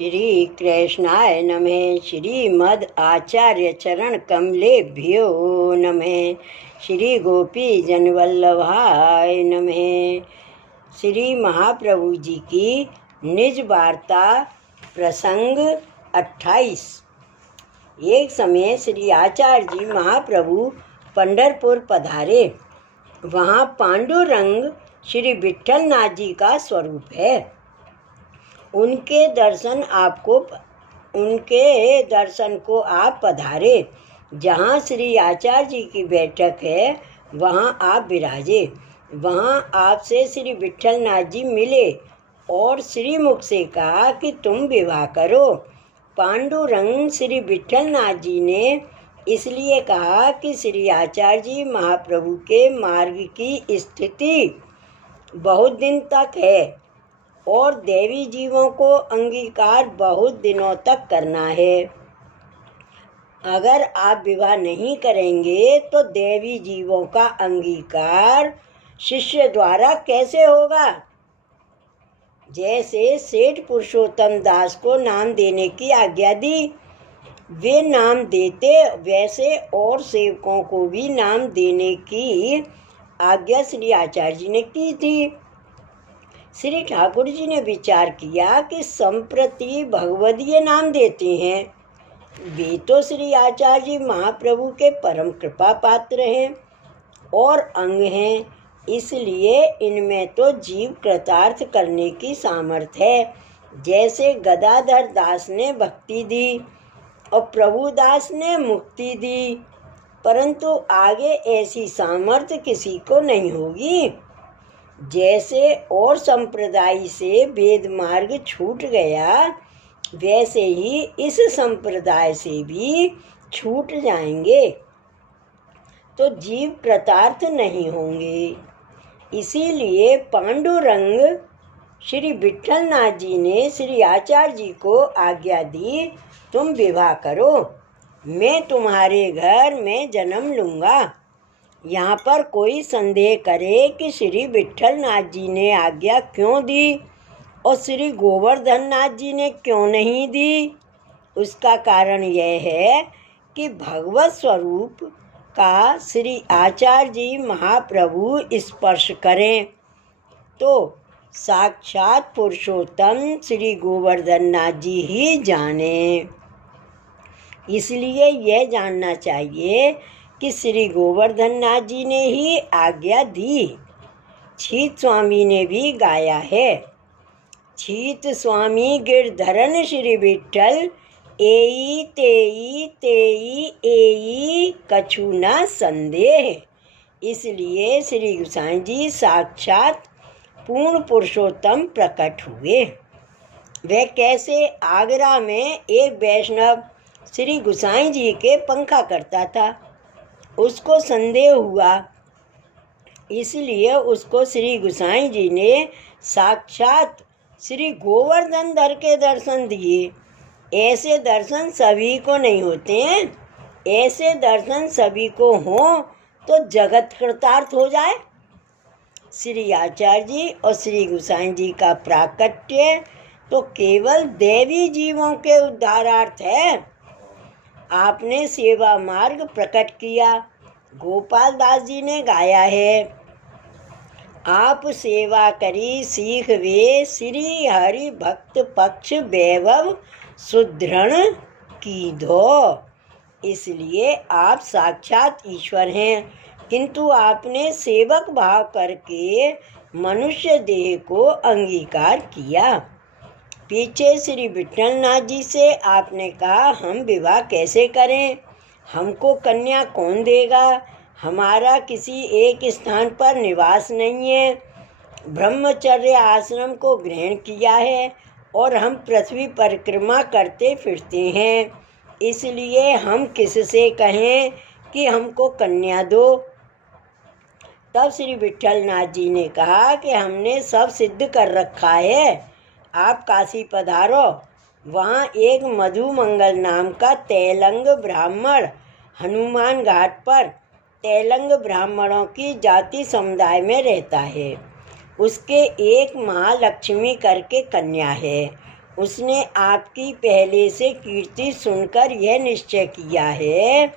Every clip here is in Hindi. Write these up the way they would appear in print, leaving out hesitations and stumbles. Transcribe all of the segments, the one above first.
श्री कृष्णाय नमः। श्रीमद् आचार्य चरण कमलेभ्यो नमः। श्री गोपी जनवल्लभाय नमः। श्री महाप्रभु जी की निज वार्ता प्रसंग 28। एक समय श्री आचार्य जी महाप्रभु पंढरपुर पधारे। वहाँ पांडुरंग श्री विट्ठलनाथ जी का स्वरूप है। उनके दर्शन को आप पधारे। जहाँ श्री आचार्य जी की बैठक है वहाँ आप विराजे। वहाँ आपसे श्री विट्ठलनाथ जी मिले और श्रीमुख से कहा कि तुम विवाह करो। पांडुरंग श्री विट्ठलनाथ जी ने इसलिए कहा कि श्री आचार्य जी महाप्रभु के मार्ग की स्थिति बहुत दिन तक है और देवी जीवों को अंगीकार बहुत दिनों तक करना है। अगर आप विवाह नहीं करेंगे तो देवी जीवों का अंगीकार शिष्य द्वारा कैसे होगा। जैसे सेठ पुरुषोत्तम दास को नाम देने की आज्ञा दी, वे नाम देते, वैसे और सेवकों को भी नाम देने की आज्ञा श्री आचार्य जी ने की थी। श्री ठाकुर जी ने विचार किया कि संप्रति भगवदीय नाम देते हैं। वे तो श्री आचार्य जी महाप्रभु के परम कृपा पात्र हैं और अंग हैं, इसलिए इनमें तो जीव कृतार्थ करने की सामर्थ्य है। जैसे गदाधर दास ने भक्ति दी और प्रभुदास ने मुक्ति दी, परंतु आगे ऐसी सामर्थ्य किसी को नहीं होगी। जैसे और संप्रदाय से वेद मार्ग छूट गया, वैसे ही इस संप्रदाय से भी छूट जाएंगे तो जीव कृतार्थ नहीं होंगे। इसीलिए पांडुरंग श्री विट्ठलनाथ जी ने श्री आचार्य जी को आज्ञा दी, तुम विवाह करो, मैं तुम्हारे घर में जन्म लूँगा। यहाँ पर कोई संदेह करे कि श्री विट्ठलनाथ जी ने आज्ञा क्यों दी और श्री गोवर्धन नाथ जी ने क्यों नहीं दी, उसका कारण यह है कि भगवत स्वरूप का श्री आचार्य जी महाप्रभु स्पर्श करें तो साक्षात पुरुषोत्तम श्री गोवर्धन नाथ जी ही जाने। इसलिए यह जानना चाहिए कि श्री गोवर्धन नाथ जी ने ही आज्ञा दी। छीत स्वामी ने भी गाया है, छीत स्वामी गिरधरन श्री विट्ठल, एई तेई तेई एई कछु न संदेह। इसलिए श्री गोसाई जी साक्षात पूर्ण पुरुषोत्तम प्रकट हुए। वे कैसे? आगरा में एक वैष्णव श्री गोसाई जी के पंखा करता था। उसको संदेह हुआ, इसलिए उसको श्री गोसाई जी ने साक्षात श्री गोवर्धन धर के दर्शन दिए। ऐसे दर्शन सभी को नहीं होते हैं। ऐसे दर्शन सभी को हो तो जगत कृतार्थ हो जाए। श्री आचार्य जी और श्री गोसाई जी का प्राकट्य तो केवल देवी जीवों के उद्धारार्थ है। आपने सेवा मार्ग प्रकट किया। गोपाल दास जी ने गाया है, आप सेवा करी सीख वे, श्री हरि भक्त पक्ष वैभव सुदृढ़ की धो। इसलिए आप साक्षात ईश्वर हैं, किंतु आपने सेवक भाव करके मनुष्य देह को अंगीकार किया। पीछे श्री विट्ठलनाथ जी से आपने कहा, हम विवाह कैसे करें, हमको कन्या कौन देगा, हमारा किसी एक स्थान पर निवास नहीं है, ब्रह्मचर्य आश्रम को ग्रहण किया है और हम पृथ्वी परिक्रमा करते फिरते हैं, इसलिए हम किससे कहें कि हमको कन्या दो। तब श्री विट्ठलनाथ जी ने कहा कि हमने सब सिद्ध कर रखा है, आप काशी पधारो। वहाँ एक मधुमंगल नाम का तैलंग ब्राह्मण हनुमान घाट पर तैलंग ब्राह्मणों की जाति समुदाय में रहता है। उसके एक महालक्ष्मी करके कन्या है। उसने आपकी पहले से कीर्ति सुनकर यह निश्चय किया है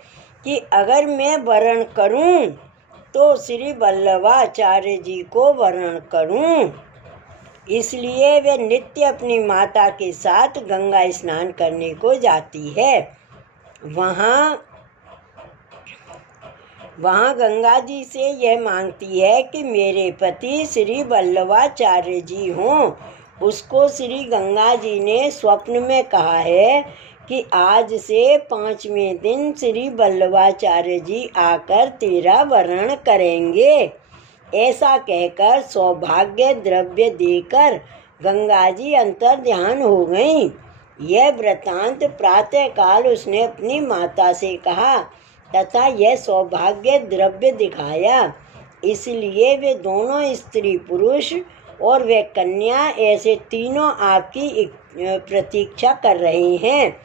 कि अगर मैं वरण करूं तो श्री वल्लभाचार्य जी को वरण करूं। इसलिए वे नित्य अपनी माता के साथ गंगा स्नान करने को जाती है। वहाँ गंगा जी से यह मांगती है कि मेरे पति श्री वल्लभाचार्य जी हों। उसको श्री गंगा जी ने स्वप्न में कहा है कि आज से 5वें दिन श्री वल्लभाचार्य जी आकर तेरा वरण करेंगे। ऐसा कहकर सौभाग्य द्रव्य देकर गंगा जी अंतर ध्यान हो गईं। यह वृत्तांत प्रातः काल उसने अपनी माता से कहा तथा यह सौभाग्य द्रव्य दिखाया। इसलिए वे दोनों स्त्री पुरुष और वे कन्या ऐसे तीनों आपकी प्रतीक्षा कर रहे हैं।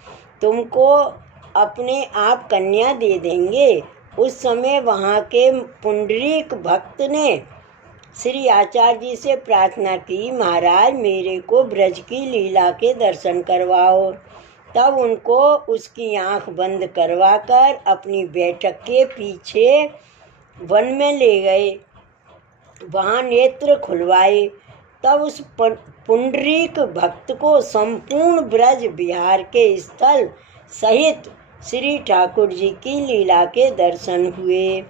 तुमको अपने आप कन्या दे देंगे। उस समय वहाँ के पुंडरीक भक्त ने श्री आचार्य जी से प्रार्थना की, महाराज मेरे को ब्रज की लीला के दर्शन करवाओ। तब उनको उसकी आंख बंद करवाकर अपनी बैठक के पीछे वन में ले गए। वहाँ नेत्र खुलवाए। तब उस पुंडरीक भक्त को संपूर्ण ब्रज बिहार के स्थल सहित श्री ठाकुर जी की लीला के दर्शन हुए।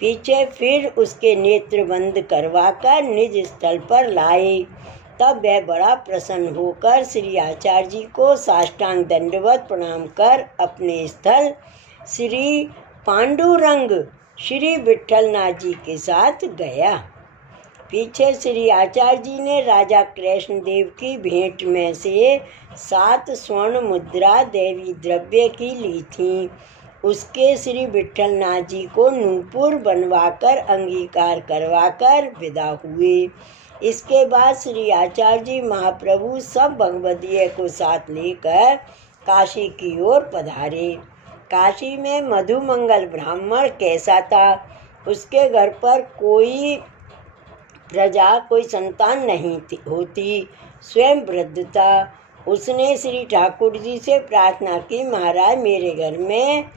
पीछे फिर उसके नेत्र बंद करवाकर निज स्थल पर लाए। तब वह बड़ा प्रसन्न होकर श्री आचार्य जी को साष्टांग दंडवत प्रणाम कर अपने स्थल श्री पांडुरंग श्री विट्ठलनाथ जी के साथ गया। पीछे श्री आचार्य जी ने राजा कृष्णदेव की भेंट में से 7 स्वर्ण मुद्रा देवी द्रव्य की ली थी। उसके श्री विट्ठलनाथ जी को नूपुर बनवाकर अंगीकार करवाकर विदा हुए। इसके बाद श्री आचार्य जी महाप्रभु सब भगवदीय को साथ लेकर काशी की ओर पधारे। काशी में मधुमंगल ब्राह्मण कैसा था? उसके घर पर कोई संतान नहीं होती, स्वयं वृद्ध था। उसने श्री ठाकुर जी से प्रार्थना की, महाराज मेरे घर में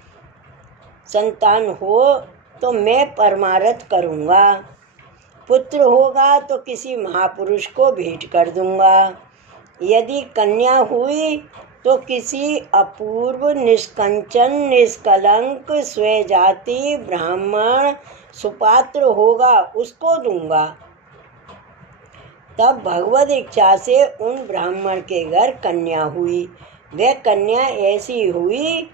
संतान हो तो मैं परमारथ करूँगा। पुत्र होगा तो किसी महापुरुष को भेंट कर दूँगा। यदि कन्या हुई तो किसी अपूर्व निष्कंचन निष्कलंक स्वजाति ब्राह्मण सुपात्र होगा, उसको दूँगा। तब भगवद इच्छा से उन ब्राह्मण के घर कन्या हुई। वह कन्या ऐसी हुई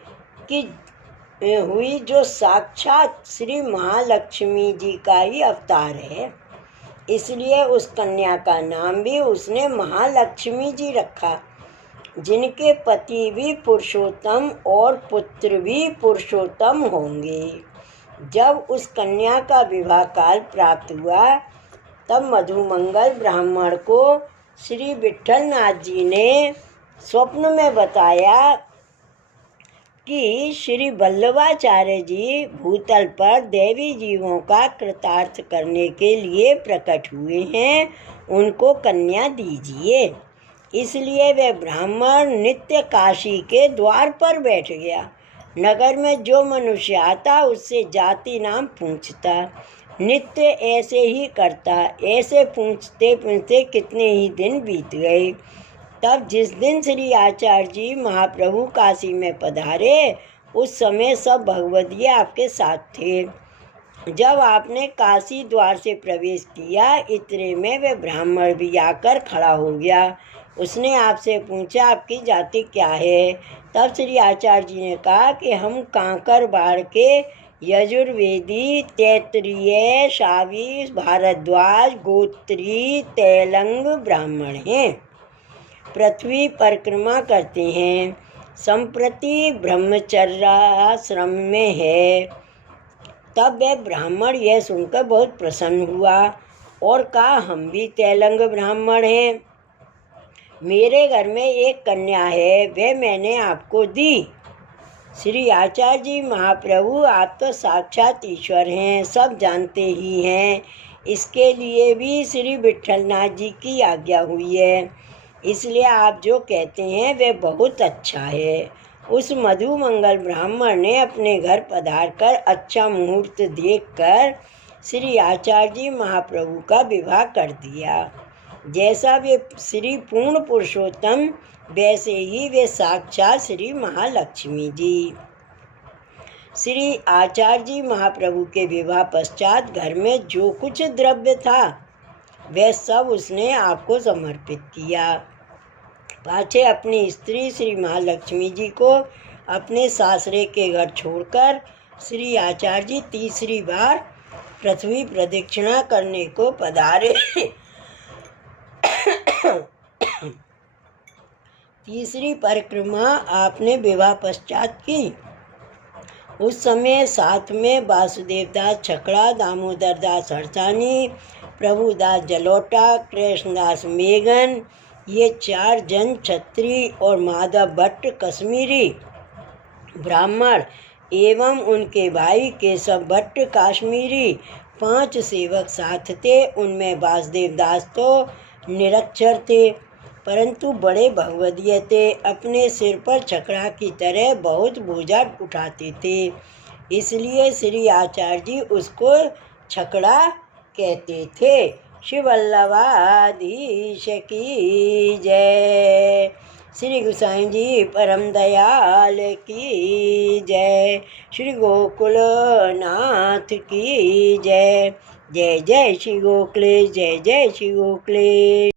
जो साक्षात श्री महालक्ष्मी जी का ही अवतार है। इसलिए उस कन्या का नाम भी उसने महालक्ष्मी जी रखा, जिनके पति भी पुरुषोत्तम और पुत्र भी पुरुषोत्तम होंगे। जब उस कन्या का विवाह काल प्राप्त हुआ तब मधुमंगल ब्राह्मण को श्री विट्ठलनाथ जी ने स्वप्न में बताया कि श्री वल्लभाचार्य जी भूतल पर देवी जीवों का कृतार्थ करने के लिए प्रकट हुए हैं, उनको कन्या दीजिए। इसलिए वह ब्राह्मण नित्य काशी के द्वार पर बैठ गया। नगर में जो मनुष्य आता उससे जाति नाम पूछता, नित्य ऐसे ही करता। ऐसे पूछते पूछते कितने ही दिन बीत गए। तब जिस दिन श्री आचार्य जी महाप्रभु काशी में पधारे उस समय सब भगवदीय आपके साथ थे। जब आपने काशी द्वार से प्रवेश किया इतने में वह ब्राह्मण भी आकर खड़ा हो गया। उसने आपसे पूछा, आपकी जाति क्या है? तब श्री आचार्य जी ने कहा कि हम कांकर बाढ़ के यजुर्वेदी तैतरीय शावी भारद्वाज गोत्री तैलंग ब्राह्मण हैं। पृथ्वी परिक्रमा करते हैं। संप्रति ब्रह्मचर्याश्रम में है। तब वह ब्राह्मण यह सुनकर बहुत प्रसन्न हुआ और कहा, हम भी तैलंग ब्राह्मण हैं। मेरे घर में एक कन्या है, वह मैंने आपको दी। श्री आचार्य जी महाप्रभु, आप तो साक्षात ईश्वर हैं, सब जानते ही हैं। इसके लिए भी श्री विट्ठलनाथ जी की आज्ञा हुई है। इसलिए आप जो कहते हैं वे बहुत अच्छा है। उस मधुमंगल ब्राह्मण ने अपने घर पधारकर अच्छा मुहूर्त देखकर श्री आचार्य जी महाप्रभु का विवाह कर दिया। जैसा वे श्री पूर्ण पुरुषोत्तम, वैसे ही वे साक्षात श्री महालक्ष्मी जी। श्री आचार्य जी महाप्रभु के विवाह पश्चात घर में जो कुछ द्रव्य था वह सब उसने आपको समर्पित किया। पाछे अपनी स्त्री श्री महालक्ष्मी जी को अपने सासरे के घर छोड़कर श्री आचार्य जी तीसरी बार पृथ्वी प्रदक्षिणा करने को पधारे। तीसरी परिक्रमा आपने विवाह पश्चात की। उस समय साथ में वासुदेव दास छकड़ा, दामोदर दास हरसानी, प्रभुदास जलोटा, कृष्णदास मेघन, ये 4 जन छत्री और माधव भट्ट कश्मीरी ब्राह्मण एवं उनके भाई केशव भट्ट काश्मीरी 5 सेवक साथ थे। उनमें वासुदेव दास तो निरक्षर थे परंतु बड़े भगवदीय थे। अपने सिर पर छकड़ा की तरह बहुत बोझा उठाते थे, इसलिए श्री आचार्य जी उसको छकड़ा कहते थे। श्री वल्लभाधीश की जय। श्री गोसाई जी परम दयाल की जय। श्री गोकुलनाथ की जय। जय जय श्री गोखले, जय जय श्री गोखले।